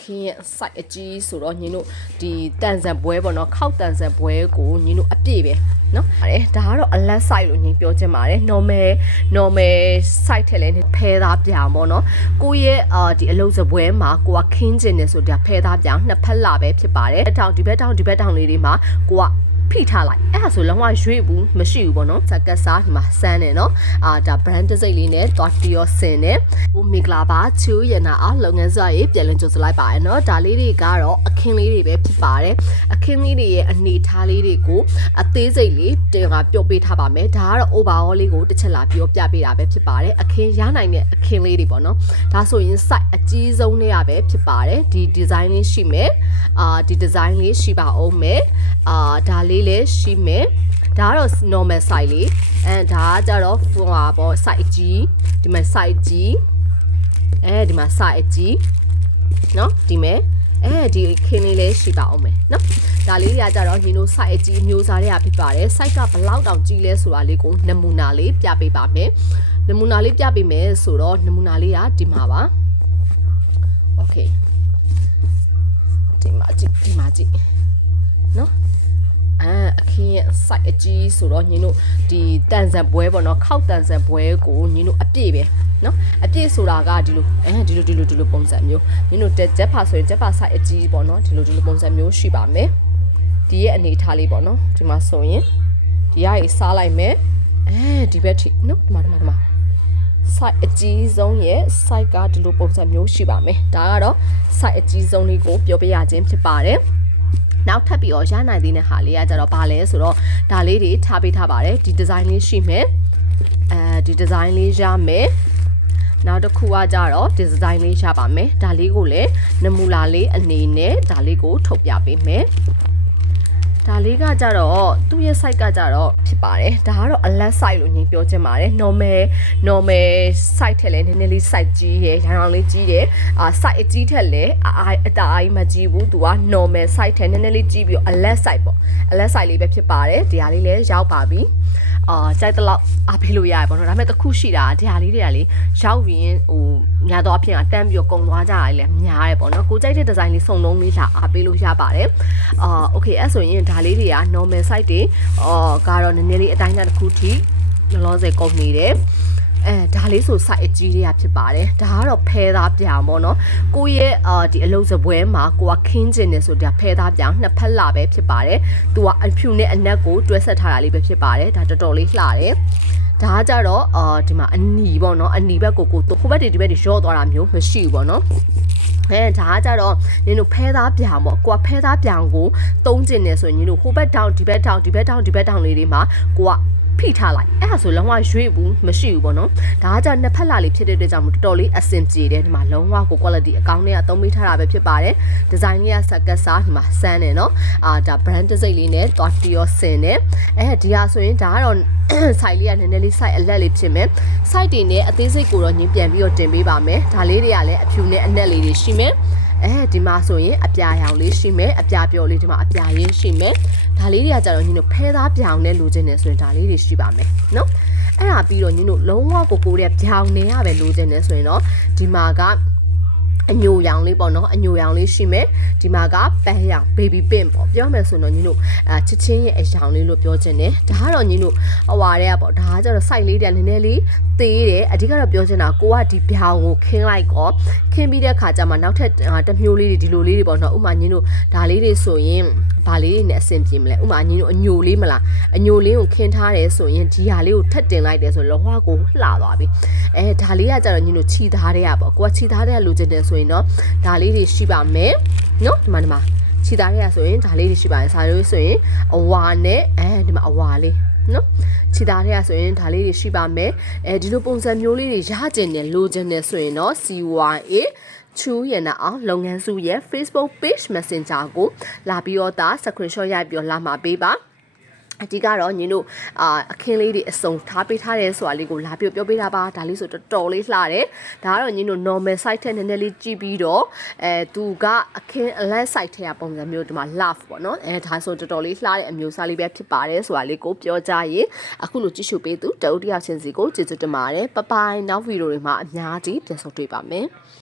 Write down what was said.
အခင်းရဲ့ site အကြီးဆိုတော့ညီတို့ဒီတန်ဆန်ပွဲပေါ့နော်ခောက်တန်ဆန်ပွဲကိုညီတို့အပြည့်ပဲနော်ဒါကတော့အလတ် site လို့ညီပြောချင်ပါတယ် normal site ထက်လည်းဖဲသားပြောင်ပေါ့နော်ကိုရဲ့ဒီအလုပ်စပွဲမှာကိုကခင်းကျင်နေဆိုတော့ဖဲသားပြောင်နှစ်ဖက်လာပဲဖြစ်ပါတယ်ဒီဘက်တောင်လေးတွေမှာကိုကဖိထားလိုက်အဲ့ဒါဆိုလုံးဝရွေ့ဘူးမရှိဘူးပေါ့နော်စကတ်စားဒီမှာစမ်းနေနော်ဒါ brand တစ်စိတ်လေးနဲ့တွားတီရောဆင်နေဟိုမင်္ဂလာပါချူရနာအောင်လုပ်ငန်းစွာရေးပြန်လည်ကြိုဆိုလိုက်ပါရနော်ဒါလေးတွေကတော့အခင်းလေးတွေပဲဖြစ်ပါတယ်အခင်းလေးတွေရဲ့အနေထားလေးတွေကိုအသေးစိတ်လေးတင်ကပြောပေးထားပါမယ်ဒါကတော့ overall လေးကိုတစ်ချက်လာပြောပြပေးတာပဲဖြစ်ပါတယ်အခင်းရနိုင်တဲ့အခင်းလေးတွေပေါ့နော်ဒါဆိုရင် site အကြီးဆုံးလေးရပဲဖြစ်ပါတယ်ဒီ design လေးရှိမယ်ဒီ design လေးရှိပါအောင်မယ်ဒါလေးလည်းရှိမယ်ဒါကတော့ normal size လေးဒါကကြတော့ဟိုပါပေါ့ size ကြီးဒီမှာ size ကြီးဒီမှာ size ကြီးเนาะဒီမဲ့ဒီခင်းလေးလည်းရှိပါအောင်မယ်เนาะဒါလေးတွေကကြတော့ညီတို့ size အကြီးမျိုးစားတွေကဖြစ်ပါတယ် size ကဘယ်လောက်တောင်ကြီးလဲဆိုတာလေးကိုနမူနာလေးပြပေးပါမယ်နမူနာလေးပြပေးမယ်ဆိုတော့နမူနာလေးကဒီမှာပါ okay ဒီမှာကြည့်เนาะအခင်းရဲ့ site အကြီးဆိုတော့ညီတို့ဒီတန်ဆန်ပွဲပေါ့နော်ခောက်တန်ဆန်ပွဲကိုညီတို့အပြည့်ပဲเนาะအပြည့်ဆိုတာကဒီလိုပုံစံမျိုးညီတို့ဂျက်ဖာဆိုရင်ဂျက်ဖာ site အကြီးပေါ့နော်ဒီလိုပုံစံမျိုးရှိပါမယ်ဒီရဲ့အနေထားလေးပေါ့နော်ဒီမှာဆိုရင်ဒီကနေစားလိုက်မယ်ဒီဘက်ထိเนาะဒီမှာ site အကြီးဆုံးရဲ့ site ကဒီလိုပုံစံမျိုးရှိပါမယ်ဒါကတော့ site အကြီးဆုံးလေးကိုပြောပြရခြင်းဖြစ်ပါတယ်နောက်ထပ်ပြီးတော့ရနိုင်သေးတဲ့ဟာလေးကကြတော့ဗာလဲဆိုတော့ဒါလေးတွေထားပေးထားပါတယ်ဒီ design လေးရှိမယ်ဒီ design လေးရမယ်နောက်တစ်ခုကကြတော့ဒီ design လေးရပါမယ်ဒါလေးကိုလည်းနမူနာလေးအနေနဲ့ဒါလေးကိုထုတ်ပြပေးမယ်ဒါလေးကကြတော့သူ့ရဲ့ site ကကြတော့ဖြစ်ပါတယ်ဒါကတော့အလတ် site လို့ညီပြောချင်ပါတယ် normal site ထက်လည်းနည်းနည်းလေး site ကြီးရယ်ရောင်လေးကြီးတယ်site အကြီးထက်လည်းအတားအိမ်မကြီးဘူးသူက normal site ထက်နည်းနည်းလေးကြီးပြီးတော့အလတ် site ပေါ့အလတ် site လေးပဲဖြစ်ပါတယ်ဒီဟာလေးလည်းရောက်ပါပြီကြိုက်တဲ့လောက်အားပေးလို့ရတယ်ပေါ့နော်ဒါပေမဲ့တစ်ခုရှိတာဒီဟာလေးတွေကလေရောက်ရင်ဟိုများတော့အဖြစ်အတန်းပြီးတော့ကုံသွားကြရတယ်လေများတယ်ပေါ့နော်ကိုကြိုက်တဲ့ design လေးစုံလုံးလေးလာအားပေးလို့ရပါတယ်okay အဲ့ဆိုရင်ဒါလေးတွေက normal site တွေကတော့နည်းနည်းလေးအတိုင်းအတာတစ်ခုထိလောလောဆယ်ကုန်နေတယ်ဒါလေးဆို site အကြီးလေးရဖြစ်ပါတယ်ဒါကတော့ဖဲသားပြောင်ပေါ့နော်ကိုရဲ့ဒီအလုပ်စပွဲမှာကိုကခင်းကျင်နေဆိုတော့ဖဲသားပြောင်နှစ်ဖက်လာပဲဖြစ်ပါတယ်သူကအဖြူနဲ့အနက်ကိုတွဲဆက်ထားတာလေးပဲဖြစ်ပါတယ်ဒါတော်တော်လေးလှတယ်ဒါကကြတော့ဒီမှာအနီပေါ့နော်အနီဘက်ကိုဟိုဘက်ဒီဘက်ရော့သွားတာမျိုးမရှိဘူးပေါ့နော်ဒါကကြတော့နင်တို့ဖဲသားပြောင်ပေါ့ကိုကဖဲသားပြောင်ကိုတုံးကျင်နေဆိုရင်နင်တို့ဟိုဘက်တောင်ဒီဘက်တောင်လေးတွေမှာကိုကဖိထားလိုက်အဲ့ဒါဆိုလုံးဝရွေ့ဘူးမရှိဘူးပေါ့နော်ဒါကကြနှစ်ဖက်လာလေးဖြစ်တဲ့အတွက်ကြောင့်တော်တော်လေးအဆင်ပြေတယ်ဒီမှာလုံးဝကို quality အကောင်းနဲ့အသုံးပေးထားတာပဲဖြစ်ပါတယ် design လေးကစကတ်စားဒီမှာစမ်းတယ်နော်ဒါ brand တစ်စိတ်လေးနဲ့တွားတီရောဆင်တယ်ဒီဟာဆိုရင်ဒါကတော့ site လေးကနည်းနည်းလေး site အလက်လေးဖြစ်မယ် site တွေနဲ့အသေးစိတ်ကိုတော့ညင်ပြန်ပြီးတော့တင်ပေးပါမယ်ဒါလေးတွေကလည်းအဖြူနဲ့အနက်လေးတွေရှိမယ်ဒီမှာဆိုရင်အပြာရောင်လေးရှိမယ်အပြာပြော်လေးဒီမှာအပြာရင်းရှိမယ်ဒါလေးတွေကကြတော့ညီတို့ဖဲသားပြောင်နဲ့လိုချင်နေဆိုရင်ဒါလေးတွေရှိပါမယ်နော်အဲ့ဒါပြီးတော့ညီတို့လုံးဝကိုတဲ့ပြောင်နေရပဲလိုချင်နေဆိုရင်တော့ဒီမှာကအညိုရောင်လေးပေါ့နော်အညိုရောင်လေးရှိမယ်ဒီမှာကပန်းရောင် baby pink ပေါ့ပြောမယ်ဆိုတော့ညီတို့ချစ်ချင်းရဲ့အရောင်လေးလို့ပြောချင်တယ်ဒါကတော့ညီတို့ဟွာတဲ့ပေါ့ဒါကကျတော့ site လေးတည်းနည်းနည်းလေးသေးတယ်အဓိကတော့ပြောချင်တာကိုကဒီပြောင်ကိုခင်းလိုက်ကောခင်းပြီးတဲ့ခါကျမှနောက်ထပ်တစ်မျိုးလေးတွေဒီလိုလေးတွေပေါ့နော်ဥမာညီတို့ဒါလေးတွေဆိုရင်ဘာလေးတွေနဲ့အဆင်ပြေမလဲဥမာညီတို့အညိုလေးမလားအညိုလေးကိုခင်းထားတယ်ဆိုရင်ဒီဟာလေးကိုထပ်တင်လိုက်တယ်ဆိုလုံးဝကိုလှသွားပြီဒါလေးကကျတော့ညီတို့ခြိသားတဲ့ပေါ့ကိုကခြိသားတဲ့လိုချင်တယ်ဆိုရင်တော့ဒါလေးတွေရှိပါမယ်နော်ဒီမှာခြိသားတဲ့ဆိုရင်ဒါလေးတွေရှိပါတယ်စာလို့ဆိုရင်အဝါနဲ့ဒီမှာအဝါလေးနော်ခြိသားတဲ့ဆိုရင်ဒါလေးတွေရှိပါမယ်ဒီလိုပုံစံမျိုးလေးတွေရကျင်တယ်လိုချင်တယ်ဆိုရင်တော့ CYA ချူရနာအောင်လုပ်ငန်းစုရဲ့ Facebook page Messenger ကိုလာပြီးတော့ဒါ screenshot ရိုက်ပြီးတော့လာမှာပေးပါအဒီကတော့ညီတို့အခင်းလေးတွေအစုံထားပေးထားတယ်ဆိုတာလေးကိုလာပြောပေးတာပါဒါလေးဆိုတော်တော်လေးလှတယ်ဒါကတော့ညီတို့ normal site ထက်နည်းနည်းလေးကြည့်ပြီးတော့သူကအခင်းအလတ် site ထက်ကပုံစံမျိုးဒီမှာ love ပေါ့နော်ဒါဆိုတော်တော်လေးလှတဲ့အမျိုးအစားလေးပဲဖြစ်ပါတယ်ဆိုတာလေးကိုပြောကြရင်အခုလိုကြည့်ရှုပေးသူတအုပ်တယောက်ချင်းစီကိုကျေးဇူးတင်ပါတယ်ပပိုင်နောက်ဗီဒီယိုတွေမှာအများကြီးပြန်ဆုံတွေ့ပါမယ်